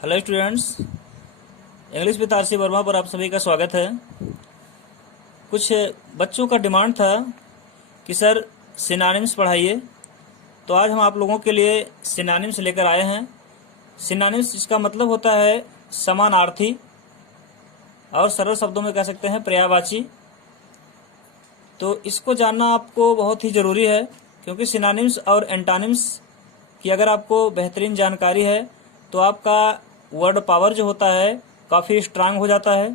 Hello students, English with RC Verma पर आप सभी का स्वागत है। कुछ बच्चों का डिमांड था कि सर सिनोनिम्स पढ़ाइए, तो आज हम आप लोगों के लिए सिनोनिम्स लेकर आए हैं। सिनोनिम्स इसका मतलब होता है समानार्थी, और सरल शब्दों में कह सकते हैं पर्यायवाची। तो इसको जानना आपको बहुत ही ज़रूरी है, क्योंकि सिनोनिम्स और एंटोनिम्स की अगर आपको बेहतरीन जानकारी है तो आपका वर्ड पावर जो होता है काफ़ी स्ट्रांग हो जाता है,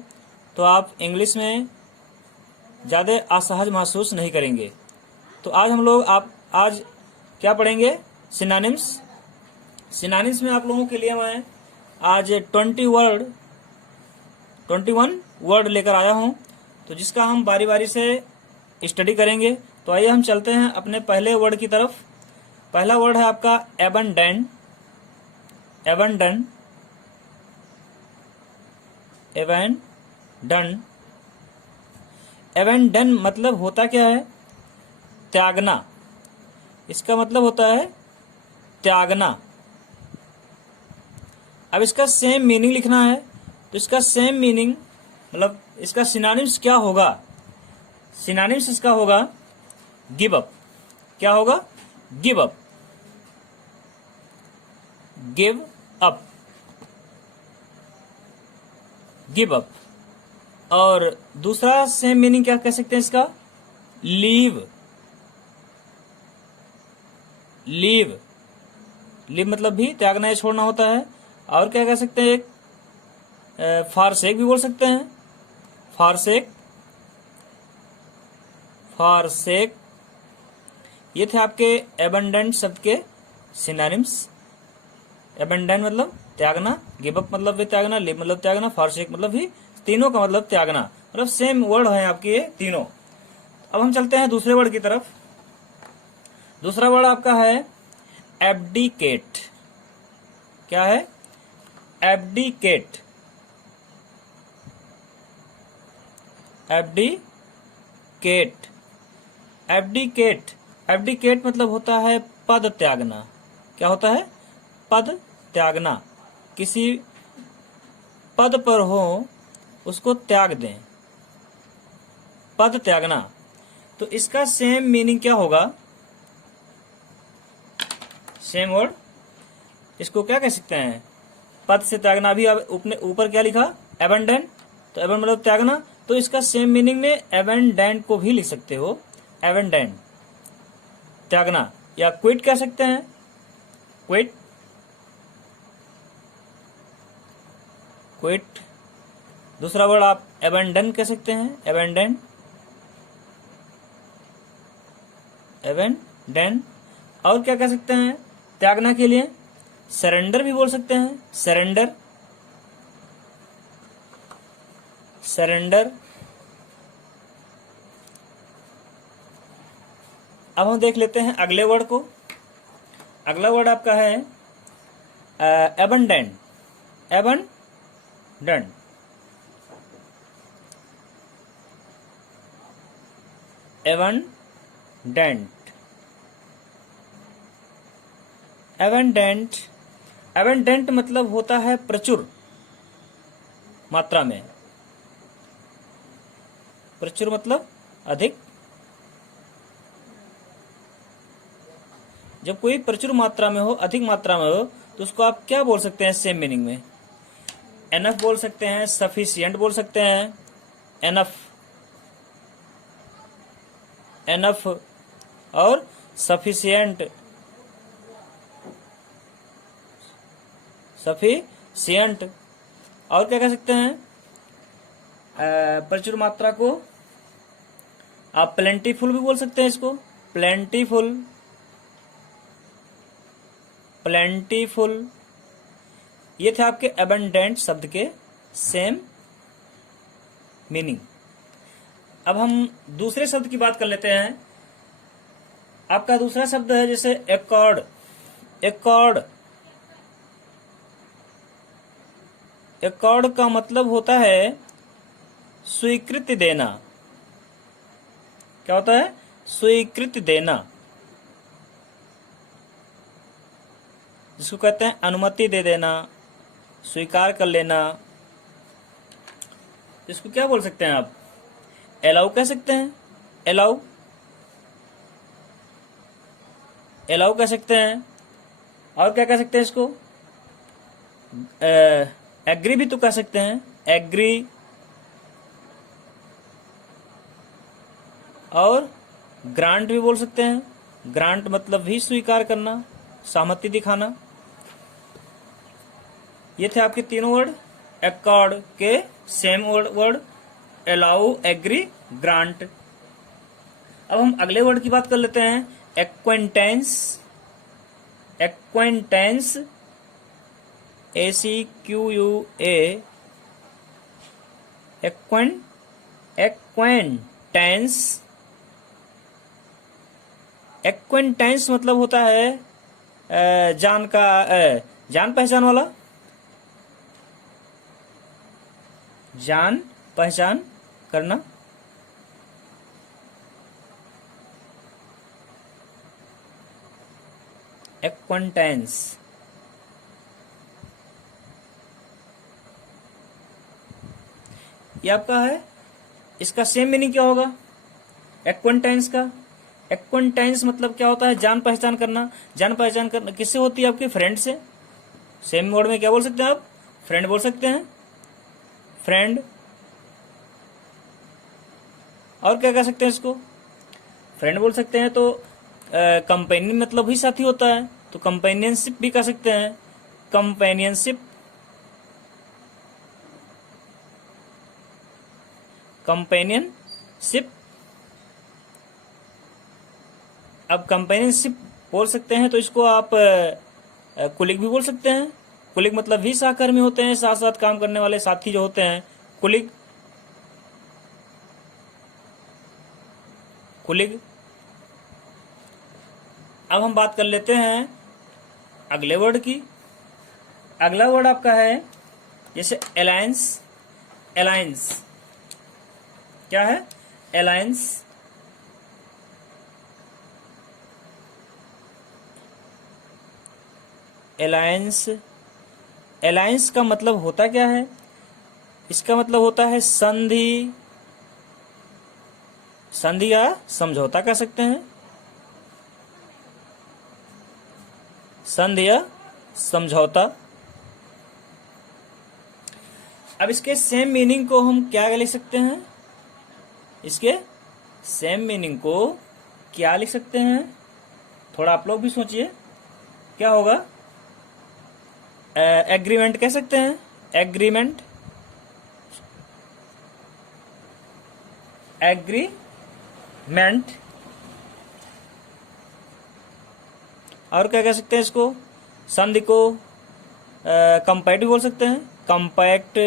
तो आप इंग्लिश में ज़्यादा असहज महसूस नहीं करेंगे। तो आज हम लोग आज क्या पढ़ेंगे? सिनोनिम्स। सिनोनिम्स में आप लोगों के लिए मैं आज 21 वर्ड लेकर आया हूँ, तो जिसका हम बारी बारी से स्टडी करेंगे। तो आइए हम चलते हैं अपने पहले वर्ड की तरफ। पहला वर्ड है आपका एबंडेंट। Abandon, abandon. एबंडन मतलब होता क्या है? त्यागना। इसका मतलब होता है त्यागना। अब इसका सेम मीनिंग लिखना है, तो इसका सेम मीनिंग मतलब इसका सिनोनिम्स क्या होगा? सिनोनिम्स इसका होगा गिव अप। क्या होगा? Give up. Give up, give up. और दूसरा सेम मीनिंग क्या कह सकते हैं इसका? लीव। लीव, लीव मतलब भी त्यागना या छोड़ना होता है। और क्या कह सकते हैं? एक फारसेक भी बोल सकते हैं। फारसेक, फारसेक। ये थे आपके एबंडेंट शब्द के सिनोनिम्स। एबंडेंट मतलब त्यागना, गिव अप मतलब भी त्यागना, लीव मतलब त्यागना, फारसेक मतलब भी, तीनों का मतलब त्यागना। मतलब सेम वर्ड है आपके ये तीनों। अब हम चलते हैं दूसरे वर्ड की तरफ। दूसरा वर्ड आपका है एब्डिकेट। क्या है? एब्डिकेट। Abdicate, abdicate. एब्डिकेट मतलब होता है पद त्यागना। क्या होता है? पद त्यागना। किसी पद पर हो उसको त्याग दें, पद त्यागना। तो इसका सेम मीनिंग क्या होगा? सेम वर्ड, इसको क्या कह सकते हैं? पद से त्यागना। अभी अब ऊपर क्या लिखा? एबंडेंट। तो एबन मतलब त्यागना, तो इसका सेम मीनिंग में एबेंडेंट को भी लिख सकते हो। एबेंडेंट, त्यागना। या क्विट कह सकते हैं, क्विट, क्विट। दूसरा वर्ड आप एबेंडन कह सकते हैं, एबेंडन, एबेंडन। और क्या कह सकते हैं त्यागना के लिए? सरेंडर भी बोल सकते हैं, सरेंडर, सरेंडर। अब हम देख लेते हैं अगले वर्ड को। अगला वर्ड आपका है abundant. Abundant, abundant, abundant. Abundant मतलब होता है प्रचुर मात्रा में। प्रचुर मतलब अधिक। जब कोई प्रचुर मात्रा में हो, अधिक मात्रा में हो, तो उसको आप क्या बोल सकते हैं सेम मीनिंग में? एनफ बोल सकते हैं, सफिशिएंट बोल सकते हैं। एनफ, एनफ और सफिशिएंट, सफिशिएंट। और क्या कह सकते हैं? प्रचुर मात्रा को आप प्लेंटीफुल भी बोल सकते हैं। इसको प्लेंटीफुल, प्लेंटीफुल। ये थे आपके एबंडेंट शब्द के सेम मीनिंग। अब हम दूसरे शब्द की बात कर लेते हैं। आपका दूसरा शब्द है जैसे एकॉर्ड। एकॉर्ड, एकॉर्ड का मतलब होता है स्वीकृति देना। क्या होता है? स्वीकृति देना, जिसको कहते हैं अनुमति दे देना, स्वीकार कर लेना, इसको क्या बोल सकते हैं आप? अलाउ कह सकते हैं, अलाउ, अलाउ कह सकते हैं। और क्या कह सकते हैं इसको? एग्री भी तो कह सकते हैं, एग्री। और ग्रांट भी बोल सकते हैं, ग्रांट मतलब भी स्वीकार करना, सहमति दिखाना। ये थे आपके तीनों वर्ड अकॉर्ड के same word allow, agree, grant. अब हम अगले वर्ड की बात कर लेते हैं, acquaintance. Acquaintance, ACQUA, acquaintance. Acquaintance मतलब होता है जान पहचान वाला, जान पहचान करना। एक्वेंटेंस। ये आपका है, इसका सेम मीनिंग क्या होगा एक्वेंटेंस का? एक्वेंटेंस मतलब क्या होता है? जान पहचान करना। जान पहचान करना किससे होती है? आपके फ्रेंड से। सेम वर्ड में क्या बोल सकते हैं आप? फ्रेंड बोल सकते हैं, फ्रेंड। और क्या कह सकते हैं इसको? फ्रेंड बोल सकते हैं। तो कंपेनियन मतलब ही साथी होता है, तो कंपेनियनशिप भी कह सकते हैं, कंपेनियनशिप। कंपेनियनशिप। अब कंपेनियनशिप बोल सकते हैं तो इसको आप कुलिग भी बोल सकते हैं। कुलिग मतलब भी सहकर्मी होते हैं, साथ साथ काम करने वाले साथी जो होते हैं, कुलिग। कुलिग। अब हम बात कर लेते हैं अगले वर्ड की। अगला वर्ड आपका है जैसे अलायंस। अलायंस क्या है? अलायंस। अलायंस। अलायंस का मतलब होता क्या है? इसका मतलब होता है संधि। संधि या समझौता कह सकते हैं, संधि या समझौता। अब इसके सेम मीनिंग को हम क्या लिख सकते हैं? इसके सेम मीनिंग को क्या लिख सकते हैं? थोड़ा आप लोग भी सोचिए, क्या होगा? एग्रीमेंट कह सकते हैं, एग्रीमेंट, एग्रीमेंट। और क्या कह सकते हैं इसको? संधि को कंपैक्ट भी बोल सकते हैं, कंपैक्ट।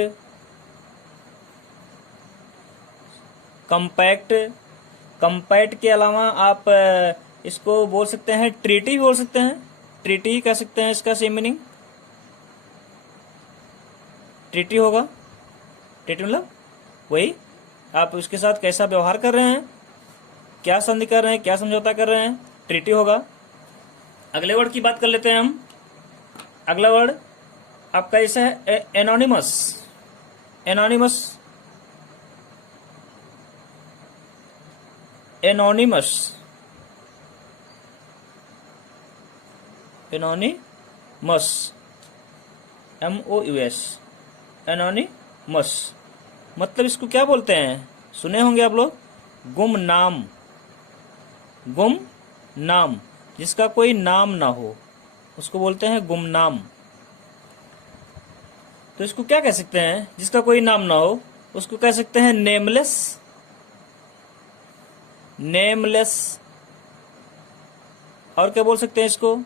कंपैक्ट। कंपैक्ट के अलावा आप इसको बोल सकते हैं ट्रीटी भी बोल सकते हैं, ट्रीटी कह सकते हैं। इसका सेम मीनिंग ट्रीटी होगा। ट्रीटी मतलब वही, आप उसके साथ कैसा व्यवहार कर रहे हैं, क्या संधि कर रहे हैं, क्या समझौता कर रहे हैं, ट्रीटी होगा। अगले वर्ड की बात कर लेते हैं हम। अगला वर्ड आपका ऐसा है anonymous. Anonymous. Anonymous. Anonymous, MOUS, anonymous. मतलब इसको क्या बोलते हैं? सुने होंगे आप लोग, गुमनाम। गुमनाम, जिसका कोई नाम ना हो उसको बोलते हैं गुमनाम। तो इसको क्या कह सकते हैं? जिसका कोई नाम ना हो उसको कह सकते हैं नेमलेस। नेमलेस। और क्या बोल सकते हैं इसको?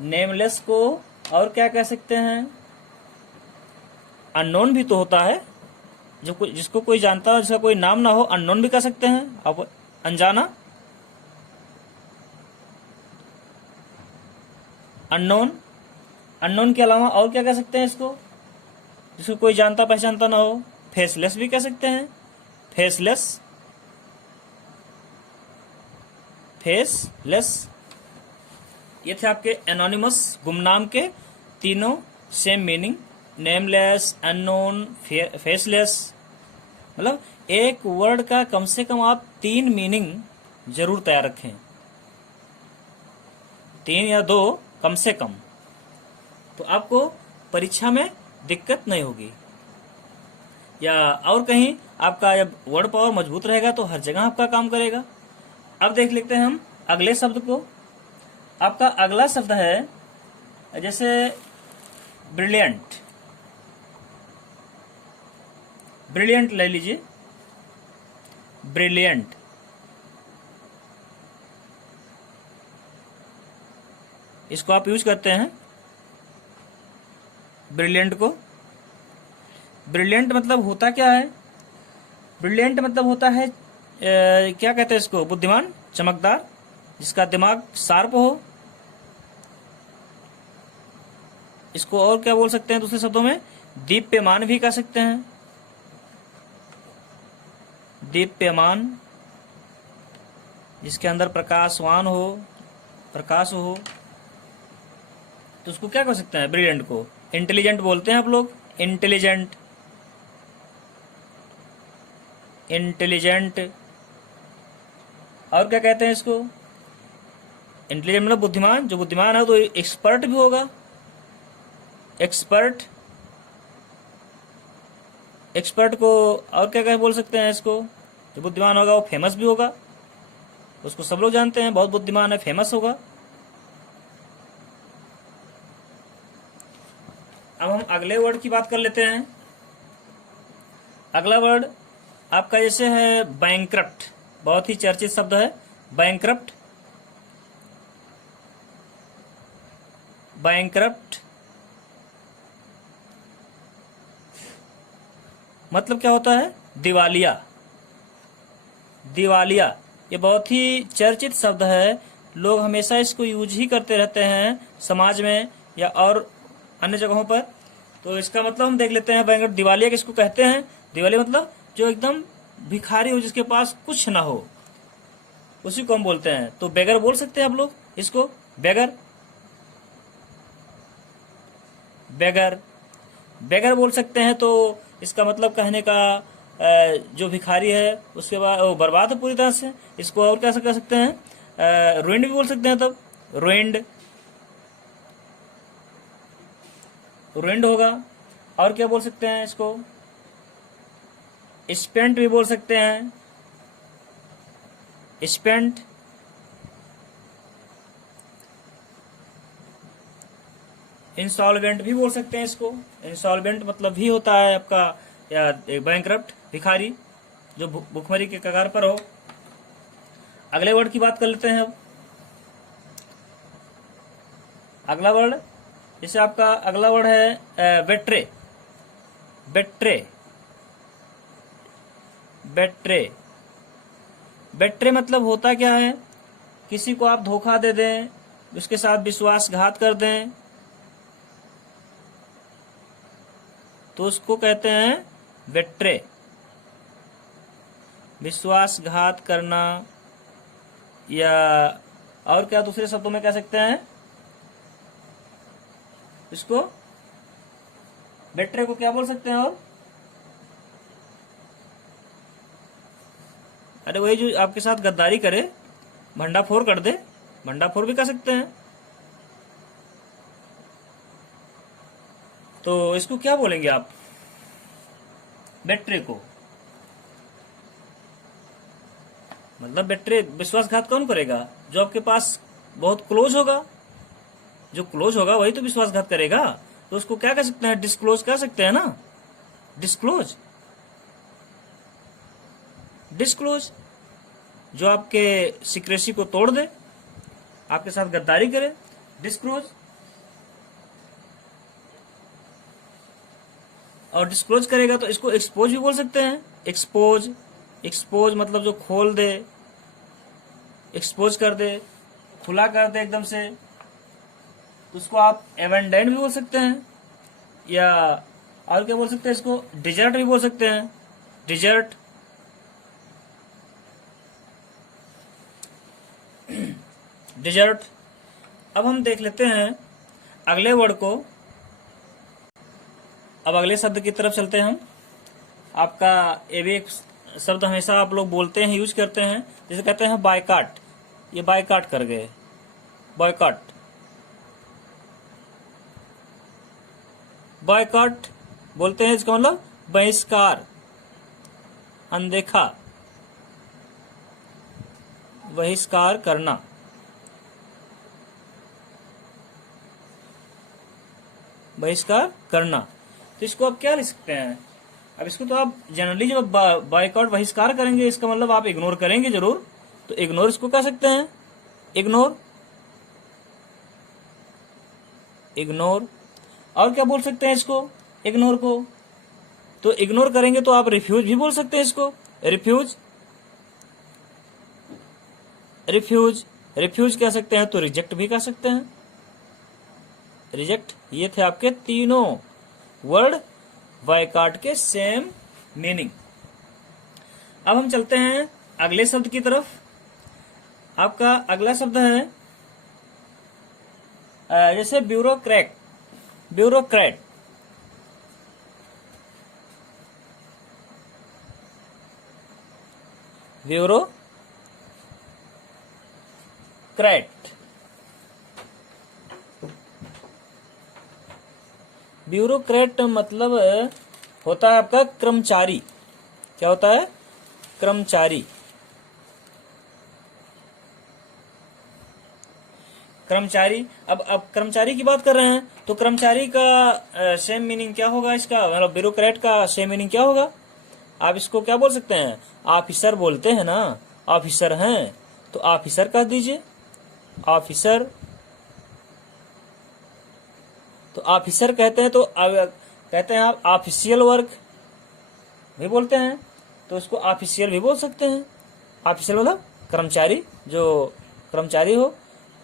नेमलेस को और क्या कह सकते हैं? अननोन भी तो होता है, जो कोई जिसको कोई जानता हो, जिसका कोई नाम ना हो, अननोन भी कह सकते हैं आप, अनजाना, अननोन। अननोन के अलावा और क्या कह सकते हैं इसको? जिसको कोई जानता पहचानता ना हो, फेसलेस भी कह सकते हैं, फेसलेस। फेसलेस। ये थे आपके एनोनिमस, गुमनाम के तीनों same meaning, nameless, unknown, faceless. मतलब एक वर्ड का कम से कम आप 3 मीनिंग जरूर तैयार रखें, 3 या 2 कम से कम, तो आपको परीक्षा में दिक्कत नहीं होगी। या और कहीं आपका जब वर्ड पावर मजबूत रहेगा तो हर जगह आपका काम करेगा। अब देख लेते हैं हम अगले शब्द को। आपका अगला शब्द है जैसे ब्रिलियंट। ब्रिलियंट ले लीजिए, ब्रिलियंट। इसको आप यूज करते हैं, ब्रिलियंट को। ब्रिलियंट मतलब होता क्या है? ब्रिलियंट मतलब होता है क्या कहते हैं इसको, बुद्धिमान, चमकदार, जिसका दिमाग शार्प हो। इसको और क्या बोल सकते हैं दूसरे शब्दों में? दीप्यमान भी कह सकते हैं, दीप्यमान, जिसके अंदर प्रकाशवान हो, प्रकाश हो, तो उसको क्या कह सकते हैं ब्रिलियंट को? इंटेलिजेंट बोलते हैं आप लोग, इंटेलिजेंट, इंटेलिजेंट। और क्या कहते हैं इसको? इंटेलिजेंट मतलब बुद्धिमान, जो बुद्धिमान है तो एक्सपर्ट भी होगा, एक्सपर्ट। एक्सपर्ट को और क्या क्या बोल सकते हैं इसको? जो बुद्धिमान होगा वो फेमस भी होगा, उसको सब लोग जानते हैं, बहुत बुद्धिमान है, फेमस होगा। अब हम अगले वर्ड की बात कर लेते हैं। अगला वर्ड आपका जैसे है बैंकरप्ट, बहुत ही चर्चित शब्द है, बैंकरप्ट। बैंकरप्ट मतलब क्या होता है? दिवालिया, दिवालिया। ये बहुत ही चर्चित शब्द है, लोग हमेशा इसको यूज ही करते रहते हैं समाज में या और अन्य जगहों पर। तो इसका मतलब हम देख लेते हैं, बैंकरप्ट, दिवालिया किसको कहते हैं? दिवालिया मतलब जो एकदम भिखारी हो, जिसके पास कुछ ना हो, उसी को हम बोलते हैं। तो बेगर बोल सकते हैं आप लोग इसको, बेगर, बेगर, बेगर बोल सकते हैं। तो इसका मतलब कहने का जो भिखारी है उसके बाद वो बर्बाद है पूरी तरह से। इसको और कैसे कह सकते हैं? रुइंड भी बोल सकते हैं, तब रुइंड, रुइंड होगा। और क्या बोल सकते हैं इसको? स्पेंट भी बोल सकते हैं, स्पेंट। इंसॉल्वेंट भी बोल सकते हैं इसको, इंसॉल्वेंट मतलब भी होता है आपका या बैंकरप्ट, भिखारी, जो भुखमरी के कगार पर हो। अगले वर्ड की बात कर लेते हैं अब। अगला वर्ड जैसे आपका अगला वर्ड है बेट्रे, बेट्रे, बेट्रे। बेट्रे मतलब होता क्या है? किसी को आप धोखा दे दें, उसके साथ विश्वासघात कर दें, तो उसको कहते हैं बेट्रे, विश्वासघात करना। या और क्या दूसरे शब्दों में कह सकते हैं इसको? बेट्रे को क्या बोल सकते हैं? और अरे वही जो आपके साथ गद्दारी करे, भंडाफोड़ कर दे, भंडाफोड़ भी कर सकते हैं। तो इसको क्या बोलेंगे आप बेट्रे को? मतलब बेट्रे, विश्वासघात कौन करेगा? जो आपके पास बहुत क्लोज होगा, जो क्लोज होगा वही तो विश्वासघात करेगा। तो उसको क्या कह सकते हैं? डिस्क्लोज कह सकते हैं ना, डिस्क्लोज, डिस्क्लोज। जो आपके सीक्रेसी को तोड़ दे, आपके साथ गद्दारी करे, डिस्क्लोज। और डिस्क्लोज करेगा तो इसको एक्सपोज भी बोल सकते हैं, एक्सपोज। एक्सपोज मतलब जो खोल दे, एक्सपोज कर दे, खुला कर दे एकदम से, तो उसको आप एवेंडेंट भी बोल सकते हैं। या और क्या बोल सकते हैं इसको? डिजर्ट भी बोल सकते हैं, डिजर्ट। डिजर्ट। अब हम देख लेते हैं अगले वर्ड को, अब अगले शब्द की तरफ चलते हैं हम। आपका ये भी एक शब्द हमेशा आप लोग बोलते हैं, यूज करते हैं, जैसे कहते हैं बायकाट, ये बायकाट कर गए, बॉयकॉट। बॉयकॉट बोलते हैं, इसका मतलब बहिष्कार, अनदेखा, बहिष्कार करना। बहिष्कार करना, तो इसको आप क्या लिख सकते हैं? अब इसको तो आप जनरली जब बायकॉट बहिष्कार करेंगे, इसका मतलब आप इग्नोर करेंगे जरूर, तो इग्नोर इसको कह सकते हैं, इग्नोर, इग्नोर। और क्या बोल सकते हैं इसको, इग्नोर को? तो इग्नोर करेंगे तो आप रिफ्यूज भी बोल सकते हैं इसको, रिफ्यूज, रिफ्यूज, रिफ्यूज कह सकते हैं, तो रिजेक्ट भी कह सकते हैं, रिजेक्ट। ये थे आपके तीनों वर्ड बायकॉट के सेम मीनिंग। अब हम चलते हैं अगले शब्द की तरफ। आपका अगला शब्द है जैसे ब्यूरोक्रेट, ब्यूरोक्रेट, ब्यूरोक्रेट, ब्यूरोक्रेट मतलब होता है आपका कर्मचारी। क्या होता है? कर्मचारी, कर्मचारी। अब कर्मचारी की बात कर रहे हैं, तो कर्मचारी का सेम मीनिंग क्या होगा इसका, मतलब ब्यूरोक्रेट का सेम मीनिंग क्या होगा? आप इसको क्या बोल सकते हैं? ऑफिसर बोलते हैं ना, ऑफिसर हैं, तो ऑफिसर कह दीजिए, ऑफिसर। तो ऑफिसर कहते हैं, तो कहते हैं आप ऑफिशियल वर्क भी बोलते हैं, तो इसको ऑफिशियल भी बोल सकते हैं। ऑफिशियल मतलब कर्मचारी, जो कर्मचारी हो,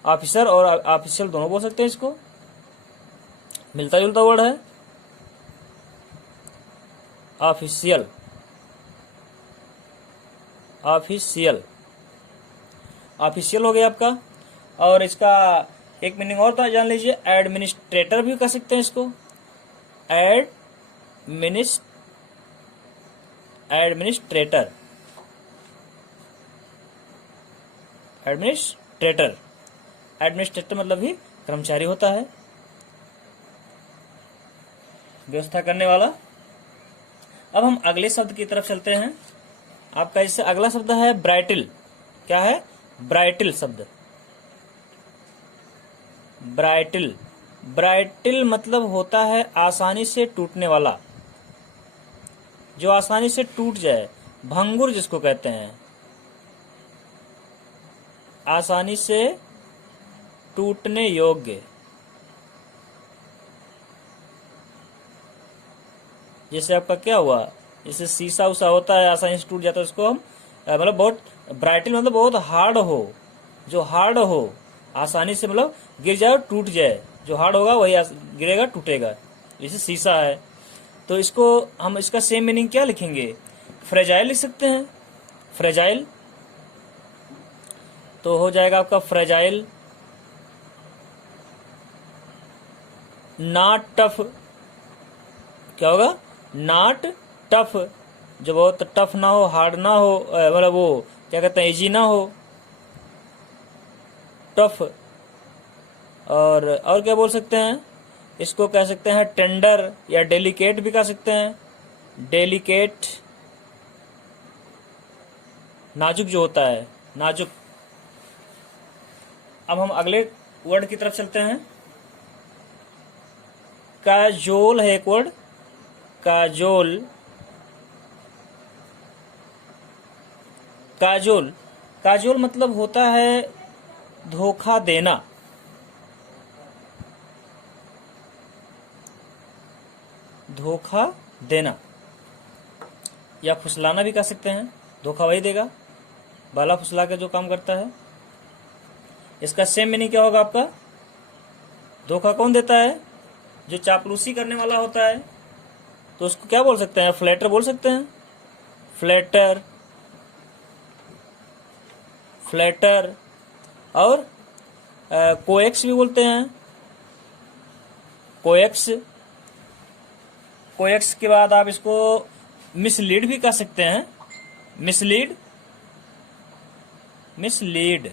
ऑफिसर और ऑफिशियल दोनों बोल सकते हैं इसको, मिलता जुलता वर्ड है, ऑफिशियल, ऑफिशियल, ऑफिशियल हो गया आपका। और इसका एक मीनिंग और था, जान लीजिए, एडमिनिस्ट्रेटर भी कह सकते हैं इसको, एडमिनिस्ट्रेटर, एडमिनिस्ट्रेटर, एडमिनिस्ट्रेटर मतलब भी कर्मचारी होता है, व्यवस्था करने वाला। अब हम अगले शब्द की तरफ चलते हैं। आपका इससे अगला शब्द है ब्राइटल। क्या है? ब्राइटल शब्द, ब्राइटल, ब्राइटल मतलब होता है आसानी से टूटने वाला, जो आसानी से टूट जाए, भंगुर जिसको कहते हैं, आसानी से टूटने योग्य। जैसे आपका क्या हुआ, जैसे शीशा उसा होता है, आसानी से टूट जाता है, उसको हम मतलब बहुत, ब्राइटल मतलब बहुत हार्ड हो, जो हार्ड हो, आसानी से मतलब गिर जाए, टूट जाए, जो हार्ड होगा वही गिरेगा, टूटेगा, जैसे शीशा है। तो इसको हम, इसका सेम मीनिंग क्या लिखेंगे? फ्रेजाइल लिख सकते हैं, फ्रेजाइल। तो हो जाएगा आपका फ्रेजाइल। नॉट टफ, क्या होगा? नॉट टफ, जो बहुत टफ ना हो, हार्ड ना हो, मतलब वो क्या कहते हैं, इजी ना हो, टफ। और क्या बोल सकते हैं? इसको कह सकते हैं टेंडर, या डेलिकेट भी कह सकते हैं, डेलिकेट, नाजुक जो होता है, नाजुक। अब हम अगले वर्ड की तरफ चलते हैं। काजोल है एक वर्ड, काजोल, काजोल, काजोल मतलब होता है धोखा देना, धोखा देना, या फुसलाना भी कह सकते हैं, धोखा वही देगा, बाला फुसला के जो काम करता है। इसका सेम मीनिंग क्या होगा आपका? धोखा कौन देता है? जो चापलूसी करने वाला होता है, तो उसको क्या बोल सकते हैं? फ्लैटर बोल सकते हैं, फ्लैटर, फ्लैटर। और कोएक्स भी बोलते हैं, कोएक्स, कोएक्स के बाद आप इसको मिसलीड भी कह सकते हैं, मिसलीड, मिसलीड,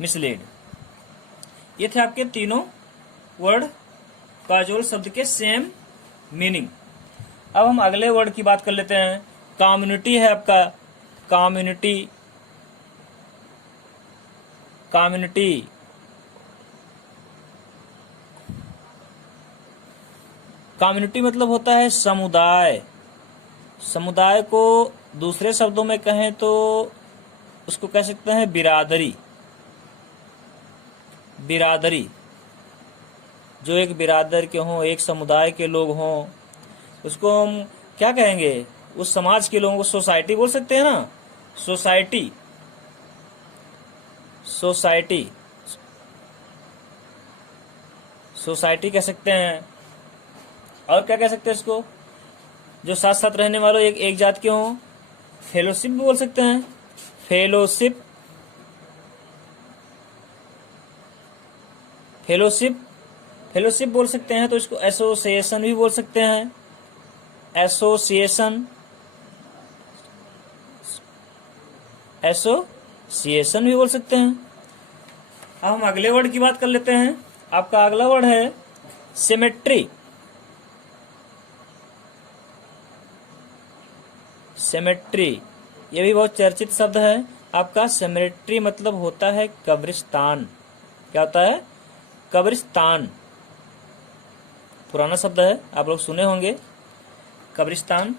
मिसलीड। ये थे आपके तीनों वर्ड काजोल शब्द के सेम मीनिंग। अब हम अगले वर्ड की बात कर लेते हैं। कम्युनिटी है आपका, कम्युनिटी, कम्युनिटी, कम्युनिटी मतलब होता है समुदाय। समुदाय को दूसरे शब्दों में कहें तो उसको कह सकते हैं बिरादरी, बिरादरी। जो एक बिरादर के हों, एक समुदाय के लोग हों, उसको हम क्या कहेंगे? उस समाज के लोगों को सोसाइटी बोल सकते हैं ना, सोसाइटी, सोसाइटी, सोसाइटी कह सकते हैं। और क्या कह सकते हैं इसको? जो साथ साथ रहने वालों एक जात के हों, फेलोशिप भी बोल सकते हैं, फेलोशिप, फेलोशिप, फेलोशिप बोल सकते हैं। तो इसको एसोसिएशन भी बोल सकते हैं, एसोसिएशन, एसोसिएशन भी बोल सकते हैं। अब हम अगले वर्ड की बात कर लेते हैं। आपका अगला वर्ड है सिमेट्री, सिमेट्री। ये भी बहुत चर्चित शब्द है आपका। सिमेट्री मतलब होता है कब्रिस्तान। क्या होता है? कब्रिस्तान। पुराना शब्द है, आप लोग सुने होंगे, कब्रिस्तान।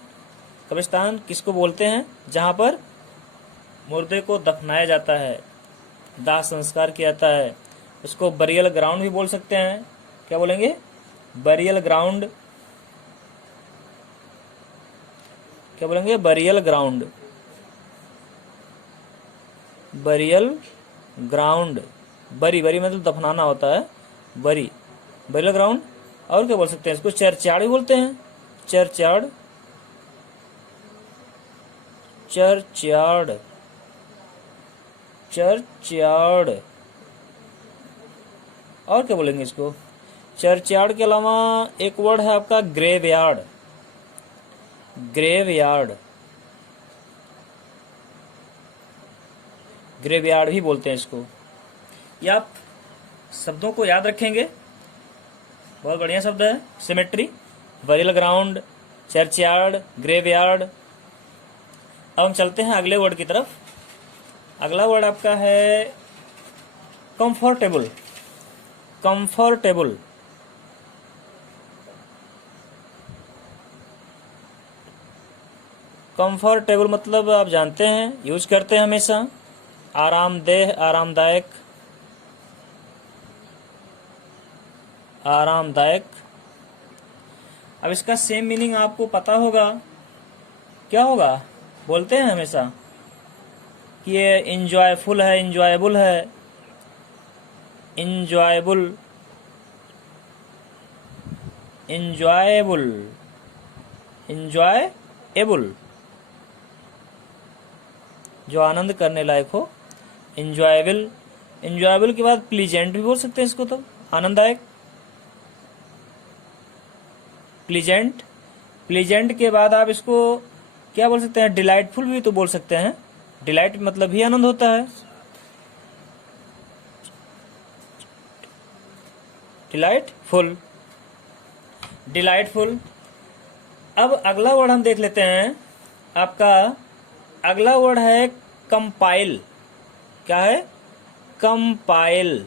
कब्रिस्तान किसको बोलते हैं? जहां पर मुर्दे को दफनाया जाता है, दाह संस्कार किया जाता है। उसको बरियल ग्राउंड भी बोल सकते हैं। क्या बोलेंगे? Burial ground. क्या बोलेंगे? Burial ground, burial ground. बरी, बरी मतलब दफनाना होता है, बरी, बरियल ग्राउंड। और क्या बोल सकते हैं इसको? चर्चयार्ड भी बोलते हैं, चर्चयार्ड, चर्चयार्ड, चर्चयार्ड। और क्या बोलेंगे इसको? चर्चयार्ड के अलावा एक वर्ड है आपका ग्रेवयार्ड, ग्रेवयार्ड, ग्रेवयार्ड भी बोलते हैं इसको। ये आप शब्दों को याद रखेंगे, बहुत बढ़िया शब्द है। Symmetry, burial ground, churchyard, graveyard. अब हम चलते हैं अगले वर्ड की तरफ। अगला वर्ड आपका है कंफर्टेबल, कंफर्टेबल। कंफर्टेबल मतलब आप जानते हैं, यूज करते हैं हमेशा, आरामदेह, आरामदायक, आरामदायक। अब इसका सेम मीनिंग आपको पता होगा, क्या होगा? बोलते हैं हमेशा कि ये इंजॉयफुल है, इंजॉयबल है, इंजॉयबल, इंजॉयबल, इंजॉयबल, जो आनंद करने लायक हो, इंजॉयबल। इंजॉयबल के बाद प्लीजेंट भी बोल सकते हैं इसको, तो आनंददायक, प्लीजेंट। प्लीजेंट के बाद आप इसको क्या बोल सकते हैं? डिलाइटफुल भी तो बोल सकते हैं। डिलाइट मतलब भी आनंद होता है, डिलाइटफुल, डिलाइटफुल। अब अगला वर्ड हम देख लेते हैं। आपका अगला वर्ड है कंपाइल। क्या है? कंपाइल।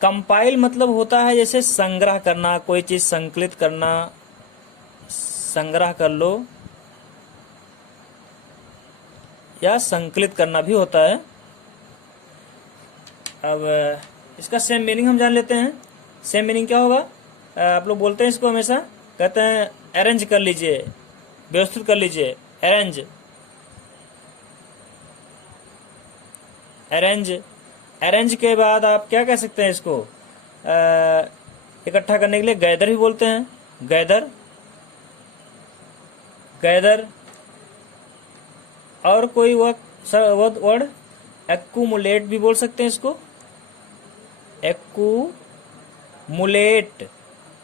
कंपाइल मतलब होता है जैसे संग्रह करना, कोई चीज संकलित करना, संग्रह कर लो, या संकलित करना भी होता है। अब इसका सेम मीनिंग हम जान लेते हैं। सेम मीनिंग क्या होगा? आप लोग बोलते हैं इसको हमेशा, कहते हैं अरेंज कर लीजिए, व्यवस्थित कर लीजिए, अरेंज, अरेंज। अरेंज के बाद आप क्या कह सकते हैं इसको? इकट्ठा करने के लिए गैदर भी बोलते हैं, गैदर, गैदर। और कोई वर्ड एक्यूमुलेट भी बोल सकते हैं इसको, एक्यूमुलेट, मुलेट,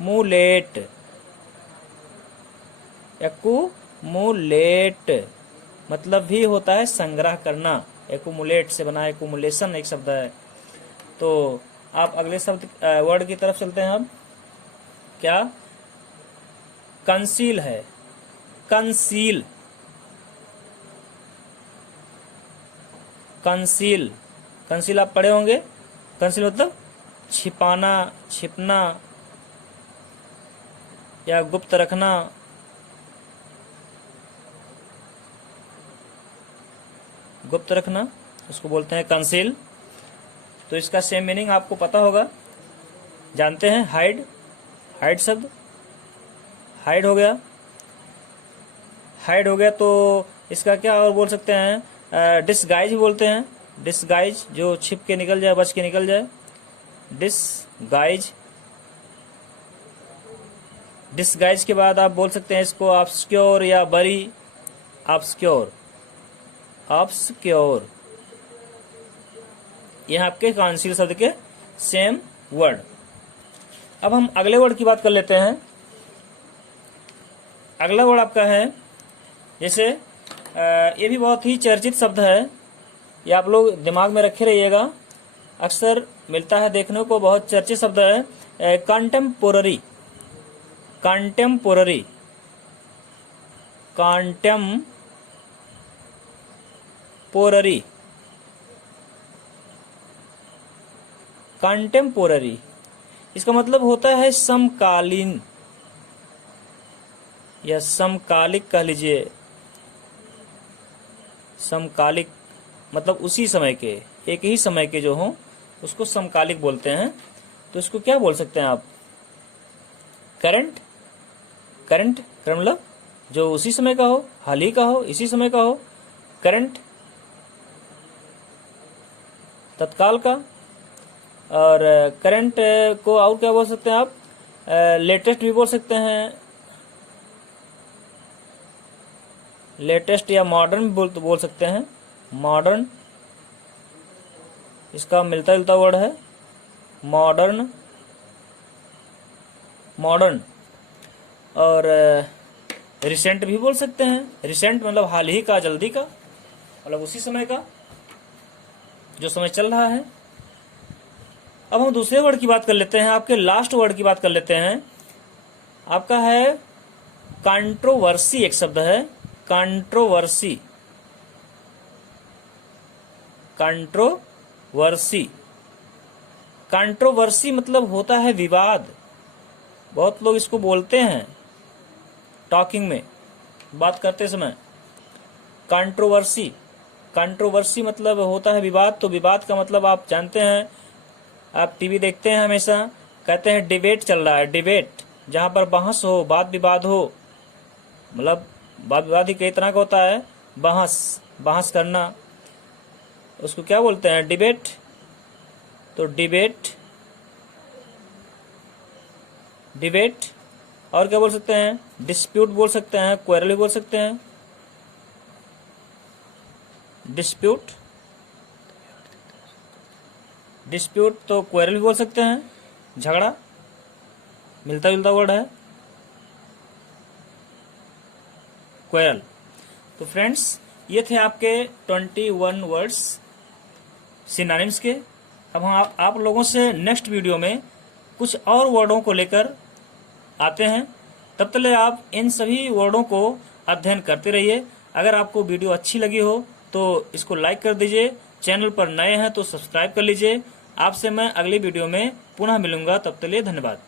मुलेट, एक्यूमुलेट मतलब भी होता है संग्रह करना। एक्यूमुलेट से बना एक्यूमुलेशन एक शब्द है। तो आप अगले शब्द वर्ड की तरफ चलते हैं। अब क्या कंसील है, कंसील, कंसील, कंसील आप पढ़े होंगे। कंसील मतलब छिपाना, छिपना या गुप्त रखना। गुप्त रखना उसको बोलते हैं कंसील। तो इसका सेम मीनिंग आपको पता होगा, जानते हैं। हाइड, हाइड शब्द, हाइड हो गया, हाइड हो गया। तो इसका क्या और बोल सकते हैं, डिसगाइज बोलते हैं। डिसगाइज जो छिप के निकल जाए, बच के निकल जाए, डिसगाइज। डिसगाइज के बाद आप बोल सकते हैं इसको ऑब्सक्योर या बरी, ऑब्सक्योर, ऑब्सक्योर। यह आपके कंसील शब्द के सेम वर्ड। अब हम अगले वर्ड की बात कर लेते हैं। अगला वर्ड आपका है, जैसे ये भी बहुत ही चर्चित शब्द है, ये आप लोग दिमाग में रखे रहिएगा, अक्सर मिलता है देखने को, बहुत चर्चित शब्द है, कंटेम्पोररी, कंटेम्पोररी, कंटेम्पोररी, कंटेम्पोररी। इसका मतलब होता है समकालीन या समकालिक कह लीजिए। समकालिक मतलब उसी समय के, एक ही समय के जो हों उसको समकालिक बोलते हैं। तो इसको क्या बोल सकते हैं आप, करंट, करंट, करंट मतलब जो उसी समय का हो, हाल ही का हो, इसी समय का हो, करंट, तत्काल का। और करंट को और क्या बोल सकते हैं आप, लेटेस्ट भी बोल सकते हैं, लेटेस्ट या मॉडर्न भी बोल सकते हैं, मॉडर्न। इसका मिलता जुलता वर्ड है मॉडर्न, मॉडर्न। और रिसेंट भी बोल सकते हैं। रिसेंट मतलब हाल ही का, जल्दी का, मतलब उसी समय का, जो समय चल रहा है। अब हम दूसरे वर्ड की बात कर लेते हैं, आपके लास्ट वर्ड की बात कर लेते हैं। आपका है कंट्रोवर्सी, एक शब्द है कंट्रोवर्सी, कंट्रोवर्सी। कंट्रोवर्सी मतलब होता है विवाद। बहुत लोग इसको बोलते हैं टॉकिंग में, बात करते समय, कंट्रोवर्सी। कंट्रोवर्सी मतलब होता है विवाद। तो विवाद का मतलब आप जानते हैं, आप टीवी देखते हैं हमेशा, कहते हैं डिबेट चल रहा है, डिबेट, जहां पर बहस हो, वाद विवाद हो। मतलब वाद विवाद ही कई तरह का होता है, बहस, बहस करना, उसको क्या बोलते हैं, डिबेट। तो डिबेट, डिबेट। और क्या बोल सकते हैं, डिस्प्यूट बोल सकते हैं, क्वेरल भी बोल सकते हैं, डिस्प्यूट, डिस्प्यूट। तो क्वेरल भी बोल सकते हैं, झगड़ा, मिलता जुलता वर्ड है क्वेरल। तो फ्रेंड्स, ये थे आपके 21 वर्ड्स सिनोनिम्स के। अब हम आप लोगों से नेक्स्ट वीडियो में कुछ और वर्डों को लेकर आते हैं। तब तक आप इन सभी वर्डों को अध्ययन करते रहिए। अगर आपको वीडियो अच्छी लगी हो तो इसको लाइक कर दीजिए, चैनल पर नए हैं तो सब्सक्राइब कर लीजिए। आपसे मैं अगली वीडियो में पुनः मिलूंगा, तब तक के लिए धन्यवाद।